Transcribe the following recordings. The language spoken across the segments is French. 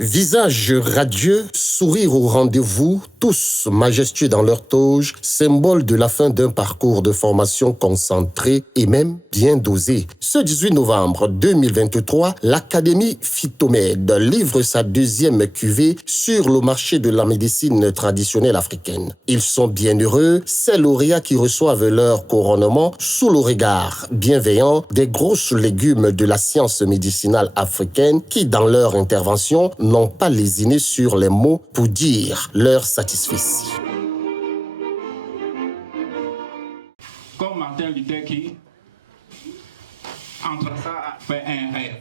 Visage radieux, sourire au rendez-vous, tous majestueux dans leur toge, symbole de la fin d'un parcours de formation concentré et même bien dosé. Ce 18 novembre 2023, l'Académie Phytomède livre sa deuxième cuvée sur le marché de la médecine traditionnelle africaine. Ils sont bien heureux, ces lauréats qui reçoivent leur couronnement sous le regard bienveillant des grosses légumes de la science médicinale africaine qui, dans leur intervention, n'ont pas lésiné sur les mots pour dire leur satisfecit. Comme Martin Luther King, entre ça a fait un rêve.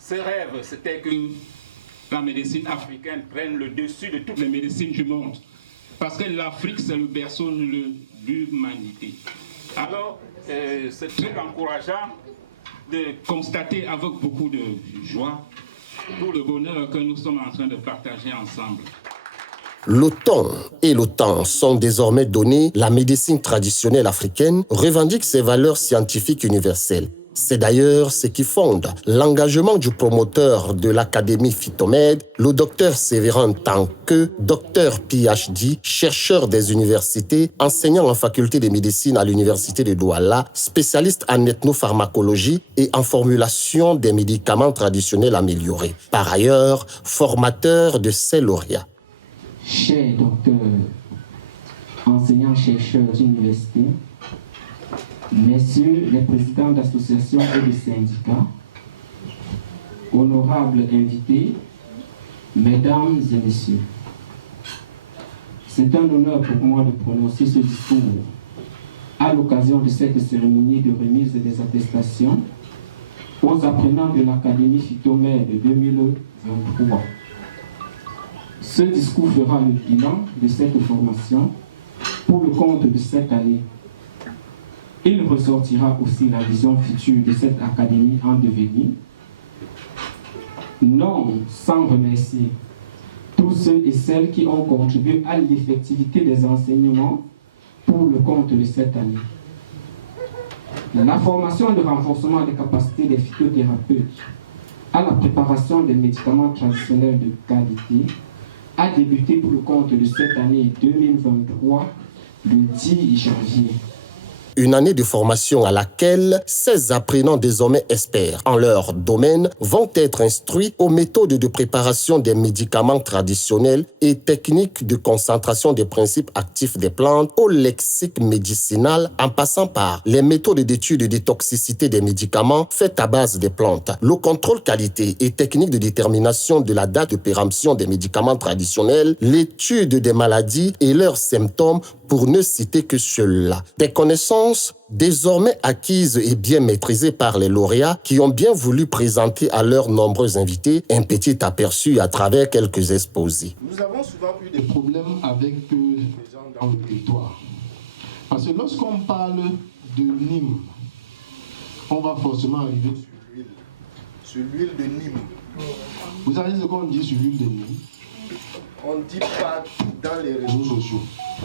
Ce rêve, c'était que la médecine africaine prenne le dessus de toutes les médecines du monde. Parce que l'Afrique, c'est le berceau de l'humanité. Alors, c'est très encourageant de constater avec beaucoup de joie tout le bonheur que nous sommes en train de partager ensemble. Le ton et le temps sont désormais donnés. La médecine traditionnelle africaine revendique ses valeurs scientifiques universelles. C'est d'ailleurs ce qui fonde l'engagement du promoteur de l'Académie Phytomède, le docteur Séverin Tanque, docteur PhD, chercheur des universités, enseignant en faculté de médecine à l'université de Douala, spécialiste en ethnopharmacologie et en formulation des médicaments traditionnels améliorés. Par ailleurs, formateur de ces lauréats. Chers docteurs, enseignants-chercheurs d'université, messieurs les présidents d'associations et de syndicats, honorables invités, mesdames et messieurs, c'est un honneur pour moi de prononcer ce discours à l'occasion de cette cérémonie de remise des attestations aux apprenants de l'Académie Phytomède de 2023. Ce discours fera le bilan de cette formation pour le compte de cette année. Il ressortira aussi la vision future de cette académie en devenir. Non sans remercier tous ceux et celles qui ont contribué à l'effectivité des enseignements pour le compte de cette année. La formation de renforcement des capacités des phytothérapeutes à la préparation des médicaments traditionnels de qualité a débuté pour le compte de cette année 2023, le 10 janvier. Une année de formation à laquelle ces apprenants désormais experts en leur domaine vont être instruits aux méthodes de préparation des médicaments traditionnels et techniques de concentration des principes actifs des plantes au lexique médicinal en passant par les méthodes d'étude de toxicité des médicaments faites à base des plantes, le contrôle qualité et technique de détermination de la date de péremption des médicaments traditionnels, l'étude des maladies et leurs symptômes pour ne citer que ceux-là. Des connaissances désormais acquises et bien maîtrisées par les lauréats qui ont bien voulu présenter à leurs nombreux invités un petit aperçu à travers quelques exposés. Nous avons souvent eu des problèmes avec les gens dans le territoire. Parce que lorsqu'on parle de Nîmes, on va forcément arriver sur l'huile de Nîmes. Vous savez ce qu'on dit sur l'huile de Nîmes? On dit partout dans les réseaux sociaux.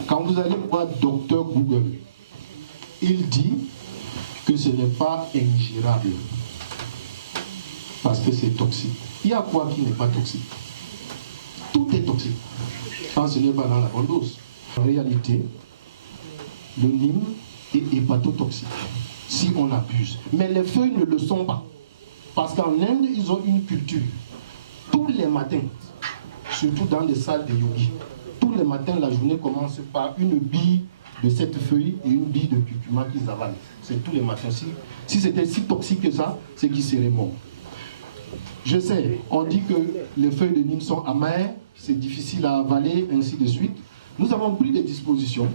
Quand vous allez voir Docteur Google, il dit que ce n'est pas ingérable parce que c'est toxique. Il y a quoi qui n'est pas toxique? Tout est toxique quand ce n'est pas dans la bonne dose. En réalité, le Nîmes est hépatotoxique si on abuse. Mais les feuilles ne le sont pas. Parce qu'en Inde, ils ont une culture. Tous les matins, surtout dans les salles de yogi, tous les matins, la journée commence par une bille de cette feuille et une bille de curcuma qu'ils avalent. C'est tous les matins. Si c'était si toxique que ça, c'est qu'ils seraient morts. Je sais, on dit que les feuilles de Nîmes sont amères, c'est difficile à avaler, ainsi de suite. Nous avons pris des dispositions.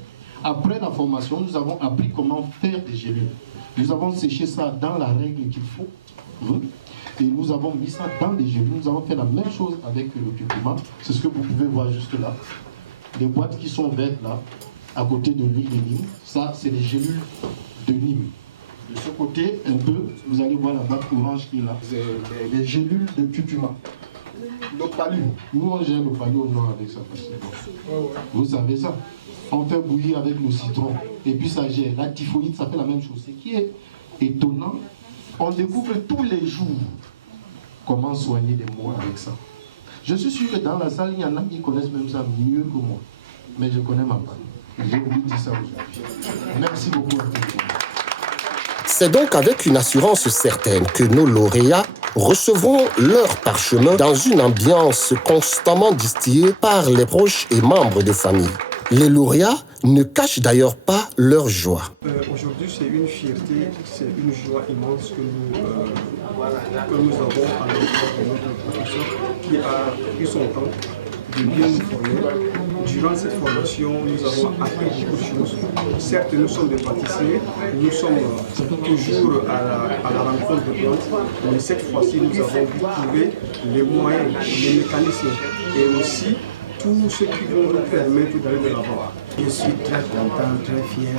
Après la formation, nous avons appris comment faire des gélules. Nous avons séché ça dans la règle qu'il faut. Et nous avons mis ça dans des gélules. Nous avons fait la même chose avec le curcuma. C'est ce que vous pouvez voir juste là. Les boîtes qui sont vertes là, à côté de l'huile de Nîmes, ça c'est les gélules de Nîmes. De ce côté, un peu, vous allez voir la boîte orange qui est là. C'est les gélules de curcuma. Le palu. Nous on gère le palu au nord avec ça. Vous savez ça. On fait bouillir avec le citron. Et puis ça gère. La typhoïde, ça fait la même chose. Ce qui est étonnant, on découvre tous les jours comment soigner des mots avec ça. Je suis sûr que dans la salle, il y en a qui connaissent même ça mieux que moi. Mais je connais ma part. J'ai voulu dire ça aujourd'hui. Merci beaucoup à tous. C'est donc avec une assurance certaine que nos lauréats recevront leur parchemin dans une ambiance constamment distillée par les proches et membres de famille. Les lauréats ne cachent d'ailleurs pas leur joie. Aujourd'hui, c'est une fierté, c'est une joie immense que nous avons à l'endroit de notre professeur qui a pris son temps de bien nous former. Durant cette formation, nous avons appris beaucoup de choses. Certes, nous sommes des pâtissiers, nous sommes toujours à la rencontre de plantes, mais cette fois-ci, nous avons pu trouver les moyens, les mécanismes et aussi tout ce qui va nous permettre d'aller de l'avant. Je suis très content, très fier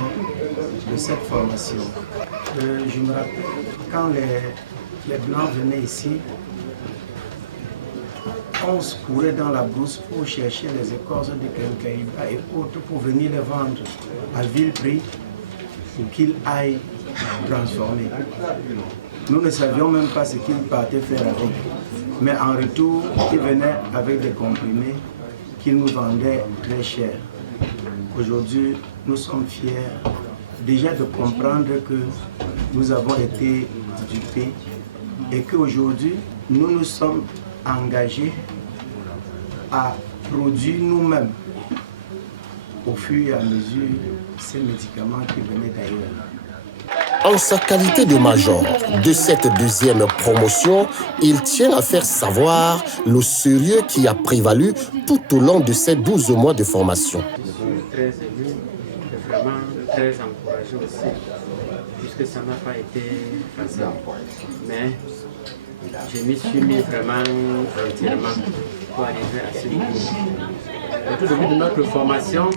de cette formation. Je me rappelle quand les Blancs venaient ici, on se courait dans la brousse pour chercher les écorces de quincailliers et autres pour venir les vendre à vil prix pour qu'ils aillent transformer. Nous ne savions même pas ce qu'ils partaient faire avec. Mais en retour, ils venaient avec des comprimés qu'ils nous vendaient très cher. Aujourd'hui, nous sommes fiers déjà de comprendre que nous avons été dupés et qu'aujourd'hui, nous nous sommes engagés à produire nous-mêmes au fur et à mesure ces médicaments qui venaient d'ailleurs. En sa qualité de major de cette deuxième promotion, il tient à faire savoir le sérieux qui a prévalu tout au long de ces 12 mois de formation. Je suis très ému et vraiment très encouragé aussi, puisque ça n'a pas été facile. Mais je m'y suis mis vraiment entièrement pour arriver à ce niveau. Au tout début de notre formation,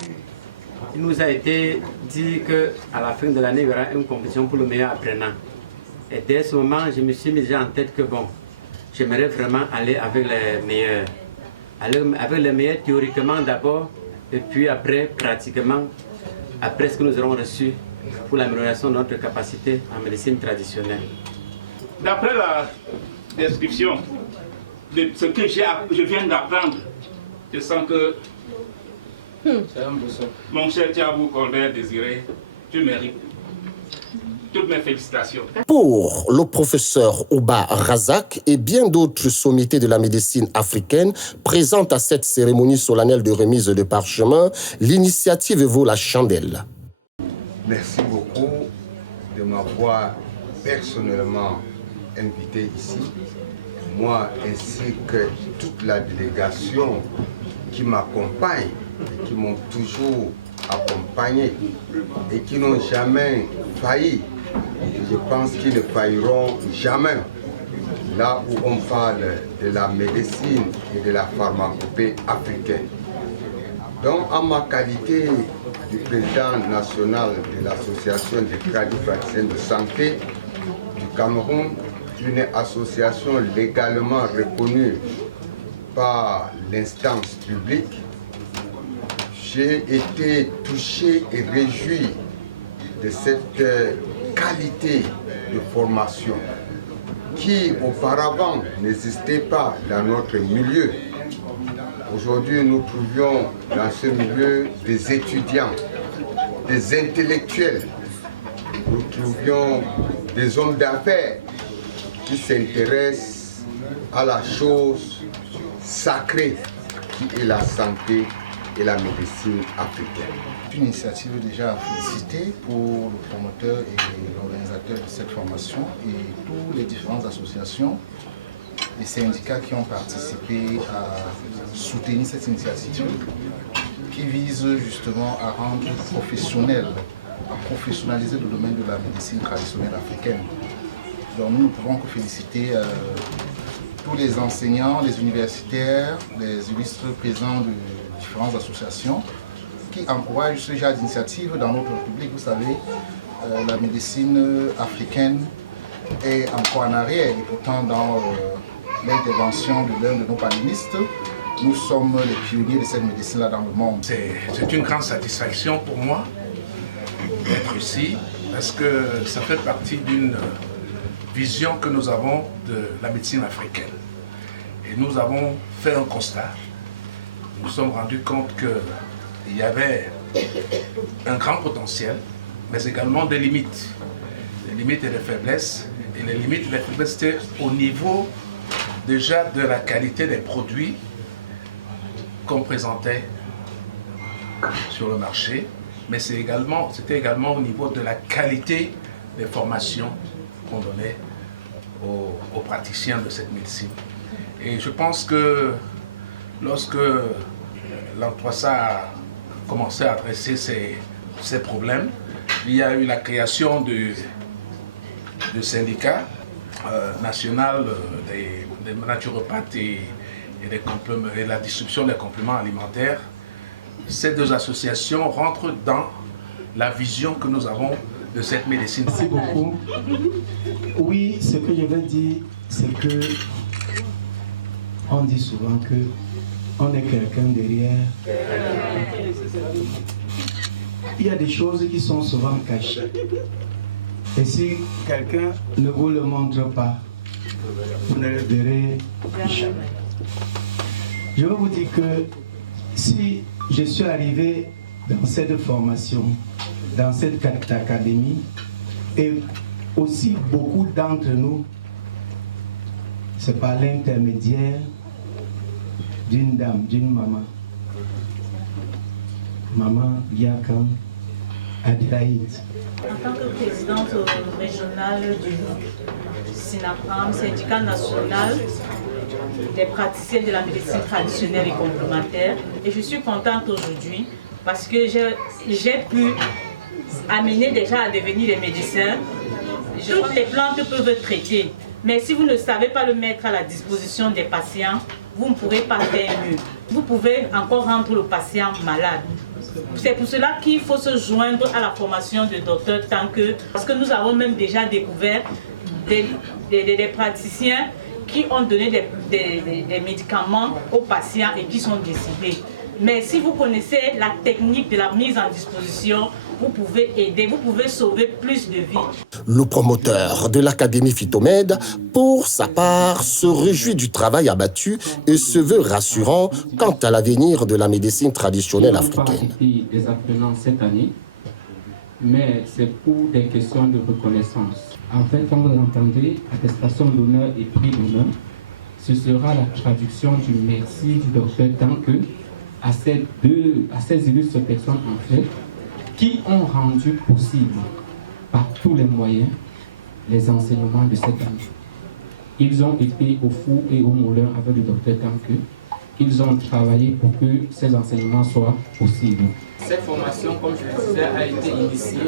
il nous a été dit qu'à la fin de l'année, il y aura une compétition pour le meilleur apprenant. Et dès ce moment, je me suis mis déjà en tête que bon, j'aimerais vraiment aller avec les meilleurs. Aller avec les meilleurs théoriquement d'abord, et puis après, pratiquement, après ce que nous aurons reçu pour l'amélioration de notre capacité en médecine traditionnelle. D'après la description de ce que je viens d'apprendre, je sens que mon cher Thiabou Colbert Désiré, tu mérites toutes mes félicitations. Pour le professeur Ouba Razak et bien d'autres sommités de la médecine africaine présentes à cette cérémonie solennelle de remise de parchemin, l'initiative vaut la chandelle. Merci beaucoup de m'avoir personnellement invité ici, moi ainsi que toute la délégation qui m'accompagne et qui m'ont toujours accompagné et qui n'ont jamais failli. Je pense qu'ils ne failliront jamais là où on parle de la médecine et de la pharmacopée africaine. Donc, en ma qualité du président national de l'association des praticiens de santé du Cameroun, une association légalement reconnue par l'instance publique, j'ai été touché et réjoui de cette qualité de formation qui auparavant n'existait pas dans notre milieu. Aujourd'hui, nous trouvions dans ce milieu des étudiants, des intellectuels, nous trouvions des hommes d'affaires qui s'intéressent à la chose sacrée qui est la santé et la médecine africaine. Une initiative déjà à féliciter pour le promoteur et l'organisateur de cette formation et toutes les différentes associations et syndicats qui ont participé à soutenir cette initiative qui vise justement à rendre professionnel, à professionnaliser le domaine de la médecine traditionnelle africaine. Donc nous ne pouvons que féliciter tous les enseignants, les universitaires, les illustres présents de différentes associations qui encouragent ce genre d'initiative dans notre République. Vous savez, la médecine africaine est encore en arrière et pourtant dans l'intervention de l'un de nos panélistes, nous sommes les pionniers de cette médecine-là dans le monde. C'est une grande satisfaction pour moi d'être ici parce que ça fait partie d'une vision que nous avons de la médecine africaine. Et nous avons fait un constat. Nous nous sommes rendus compte qu'il y avait un grand potentiel, mais également des limites. Des limites et des faiblesses. Et les limites et les faiblesses, c'était au niveau déjà de la qualité des produits qu'on présentait sur le marché, mais c'était également au niveau de la qualité des formations qu'on donnait aux praticiens de cette médecine. Et je pense que lorsque l'Antoisa a commencé à adresser ces problèmes, il y a eu la création du syndicat national des naturopathes et la distribution des compléments alimentaires. Ces deux associations rentrent dans la vision que nous avons de cette médecine. Merci beaucoup. Oui, ce que je veux dire, c'est que on dit souvent que on est quelqu'un derrière. Il y a des choses qui sont souvent cachées. Et si quelqu'un ne vous le montre pas, vous ne le verrez jamais. Je veux vous dire que si je suis arrivé dans cette formation, dans cette académie, et aussi beaucoup d'entre nous, c'est par l'intermédiaire d'une dame, d'une maman. Maman Yakan Adelaïde. En tant que présidente régionale du SINAPRAM, syndicat national des praticiens de la médecine traditionnelle et complémentaire, et je suis contente aujourd'hui parce que j'ai pu amener déjà à devenir des médecins. Toutes les plantes peuvent traiter, mais si vous ne savez pas le mettre à la disposition des patients, vous ne pourrez pas faire mieux. Vous pouvez encore rendre le patient malade. C'est pour cela qu'il faut se joindre à la formation de docteur Tanque, parce que nous avons même déjà découvert des praticiens qui ont donné des médicaments aux patients et qui sont décédés. Mais si vous connaissez la technique de la mise en disposition, vous pouvez aider, vous pouvez sauver plus de vies. Le promoteur de l'Académie Phytomède, pour sa part, se réjouit du travail abattu et se veut rassurant quant à l'avenir de la médecine traditionnelle africaine. Des apprenants cette année, mais c'est pour des questions de reconnaissance. En fait, quand vous entendez attestation d'honneur et prix d'honneur, ce sera la traduction du merci du docteur Tanque à ces illustres personnes en fait, qui ont rendu possible par tous les moyens les enseignements de cette année. Ils ont été au four et au moulin avec le docteur Tanque. Ils ont travaillé pour que ces enseignements soient possibles. Cette formation, comme je le disais, a été initiée,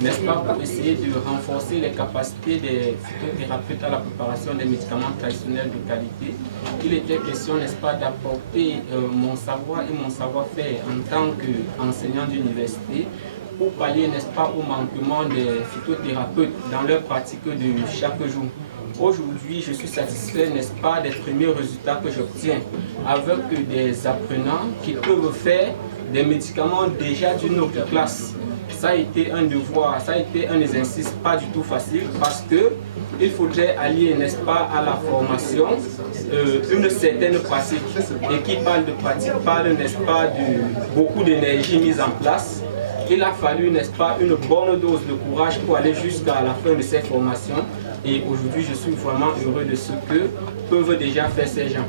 n'est-ce pas, pour essayer de renforcer les capacités des phytothérapeutes à la préparation des médicaments traditionnels de qualité. Il était question, n'est-ce pas, d'apporter mon savoir et mon savoir-faire en tant qu'enseignant d'université pour pallier, n'est-ce pas, au manquement des phytothérapeutes dans leur pratique de chaque jour. Aujourd'hui, je suis satisfait, n'est-ce pas, des premiers résultats que j'obtiens avec des apprenants qui peuvent faire des médicaments déjà d'une autre classe. Ça a été un devoir, ça a été un exercice pas du tout facile parce que il faudrait allier, n'est-ce pas, à la formation une certaine pratique. Et qui parle de pratique parle, n'est-ce pas, de beaucoup d'énergie mise en place. Il a fallu, n'est-ce pas, une bonne dose de courage pour aller jusqu'à la fin de ces formations. Et aujourd'hui, je suis vraiment heureux de ce que peuvent déjà faire ces gens.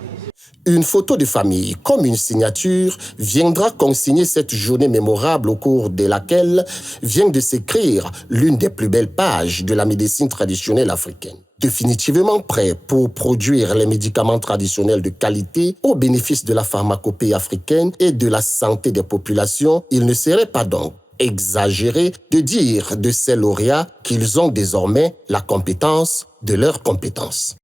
Une photo de famille, comme une signature, viendra consigner cette journée mémorable au cours de laquelle vient de s'écrire l'une des plus belles pages de la médecine traditionnelle africaine. Définitivement prêt pour produire les médicaments traditionnels de qualité au bénéfice de la pharmacopée africaine et de la santé des populations, il ne serait pas donc exagéré de dire de ces lauréats qu'ils ont désormais la compétence de leurs compétences.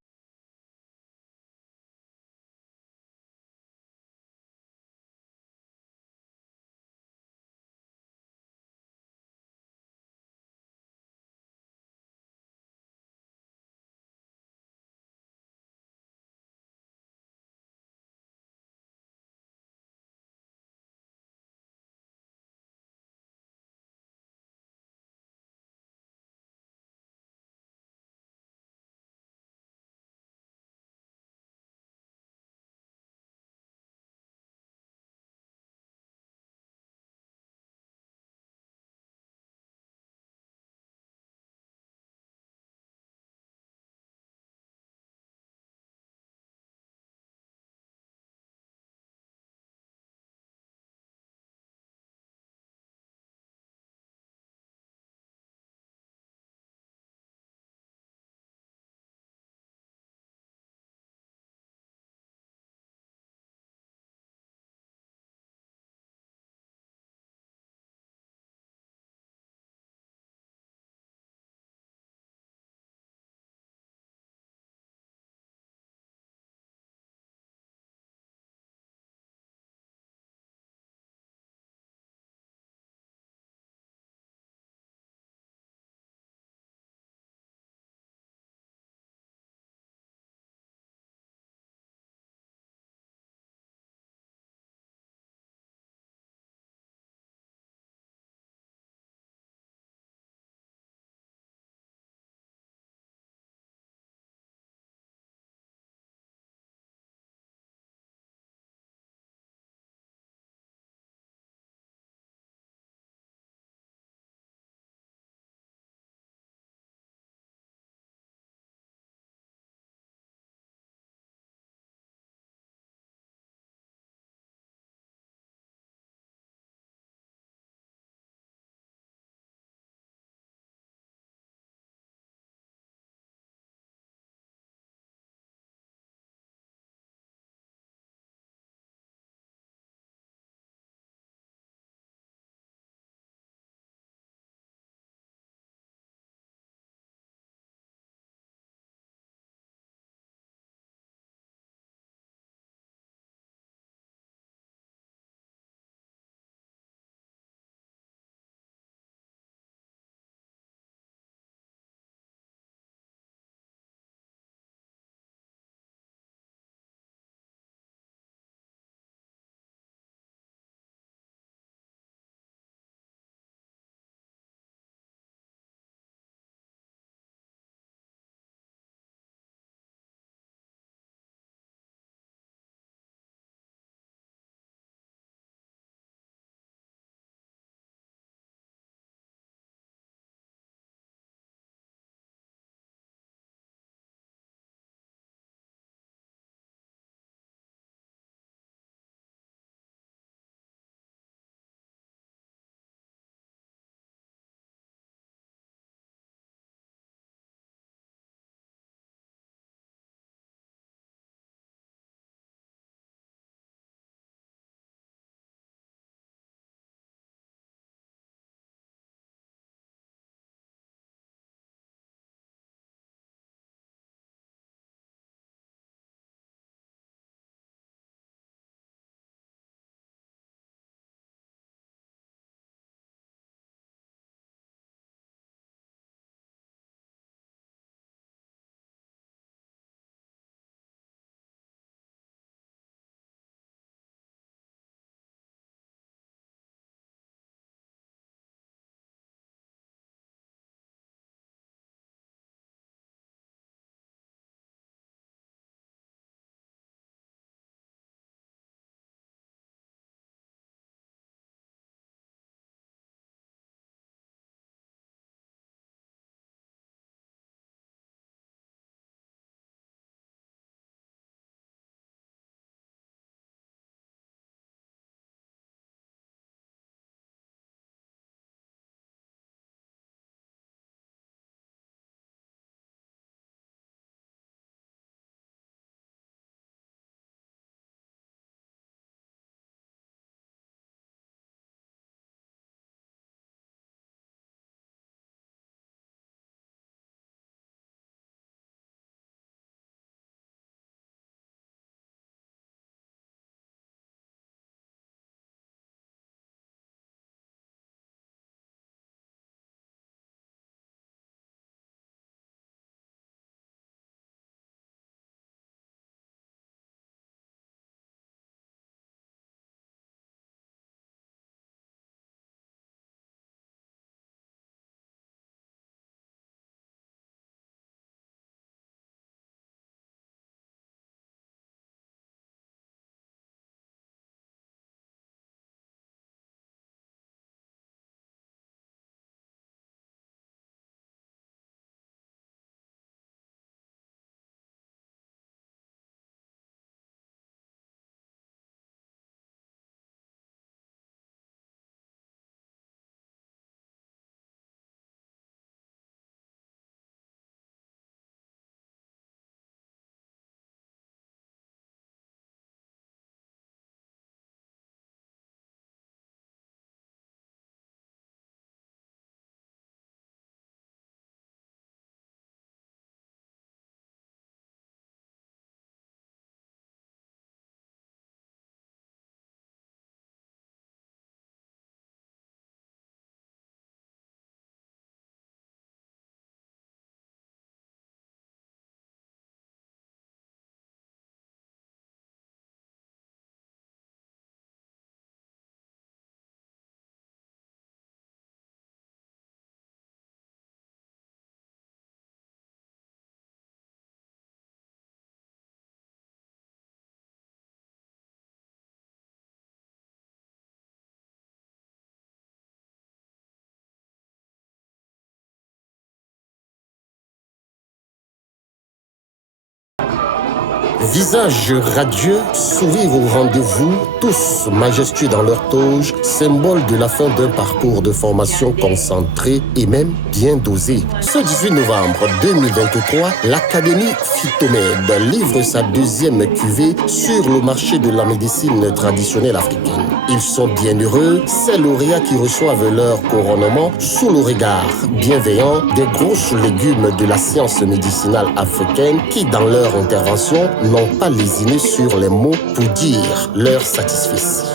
Visage radieux, sourire au rendez-vous, tous majestueux dans leur toge, symbole de la fin d'un parcours de formation concentré et même bien dosé. Ce 18 novembre 2023, l'Académie Phytomède livre sa deuxième cuvée sur le marché de la médecine traditionnelle africaine. Ils sont bien heureux, ces lauréats qui reçoivent leur couronnement sous le regard bienveillant des grosses légumes de la science médicinale africaine qui, dans leur intervention, n'ont pas lésiné sur les mots pour dire leur satisfaction.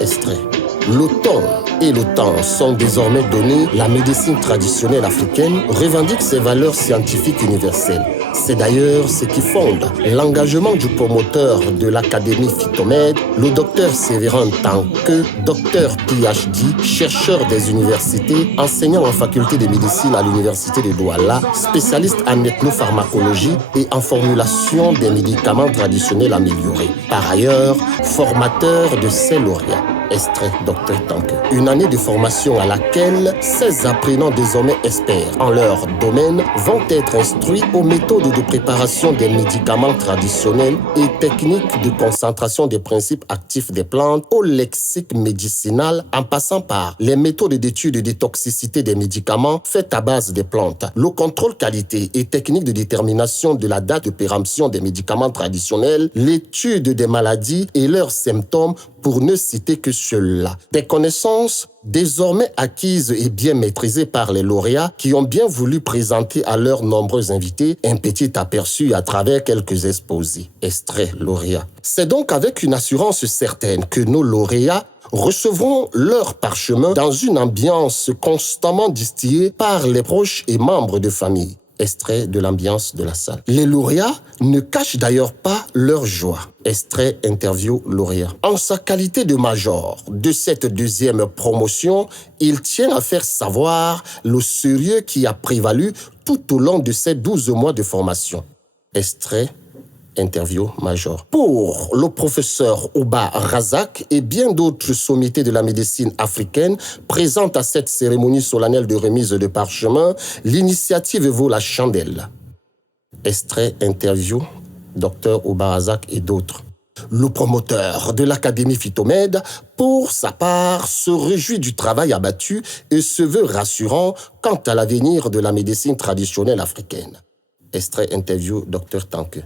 Extrait. Le ton et le temps sont désormais donnés. La médecine traditionnelle africaine revendique ses valeurs scientifiques universelles. C'est d'ailleurs ce qui fonde l'engagement du promoteur de l'Académie Phytomède, le docteur Sévérin Tanque, docteur PhD, chercheur des universités, enseignant en faculté de médecine à l'université de Douala, spécialiste en ethnopharmacologie et en formulation des médicaments traditionnels améliorés. Par ailleurs, formateur de ces lauréats. Extrait Dr Tanque. Une année de formation à laquelle 16 apprenants désormais experts en leur domaine vont être instruits aux méthodes de préparation des médicaments traditionnels et techniques de concentration des principes actifs des plantes au lexique médicinal en passant par les méthodes d'étude de toxicité des médicaments faites à base des plantes, le contrôle qualité et technique de détermination de la date de péremption des médicaments traditionnels, l'étude des maladies et leurs symptômes pour ne citer que ceux-là. Des connaissances désormais acquises et bien maîtrisées par les lauréats qui ont bien voulu présenter à leurs nombreux invités un petit aperçu à travers quelques exposés. Extrait lauréat. C'est donc avec une assurance certaine que nos lauréats recevront leur parchemin dans une ambiance constamment distillée par les proches et membres de famille. Extrait de l'ambiance de la salle. Les lauréats ne cachent d'ailleurs pas leur joie. Extrait interview lauréat. En sa qualité de major de cette deuxième promotion, il tient à faire savoir le sérieux qui a prévalu tout au long de ces 12 mois de formation. Extrait interview major. Pour le professeur Ouba Razak et bien d'autres sommités de la médecine africaine présentes à cette cérémonie solennelle de remise de parchemin, l'initiative vaut la chandelle. Extrait interview Dr Ouba Razak et d'autres. Le promoteur de l'Académie Phytomède, pour sa part, se réjouit du travail abattu et se veut rassurant quant à l'avenir de la médecine traditionnelle africaine. Extrait interview Dr Tanque.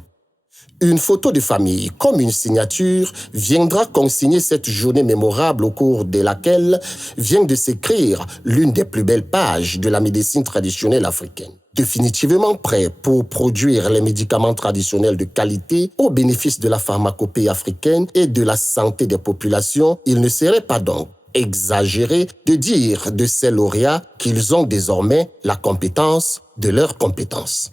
Une photo de famille, comme une signature, viendra consigner cette journée mémorable au cours de laquelle vient de s'écrire l'une des plus belles pages de la médecine traditionnelle africaine. Définitivement prêt pour produire les médicaments traditionnels de qualité au bénéfice de la pharmacopée africaine et de la santé des populations, il ne serait pas donc exagéré de dire de ces lauréats qu'ils ont désormais la compétence de leurs compétences.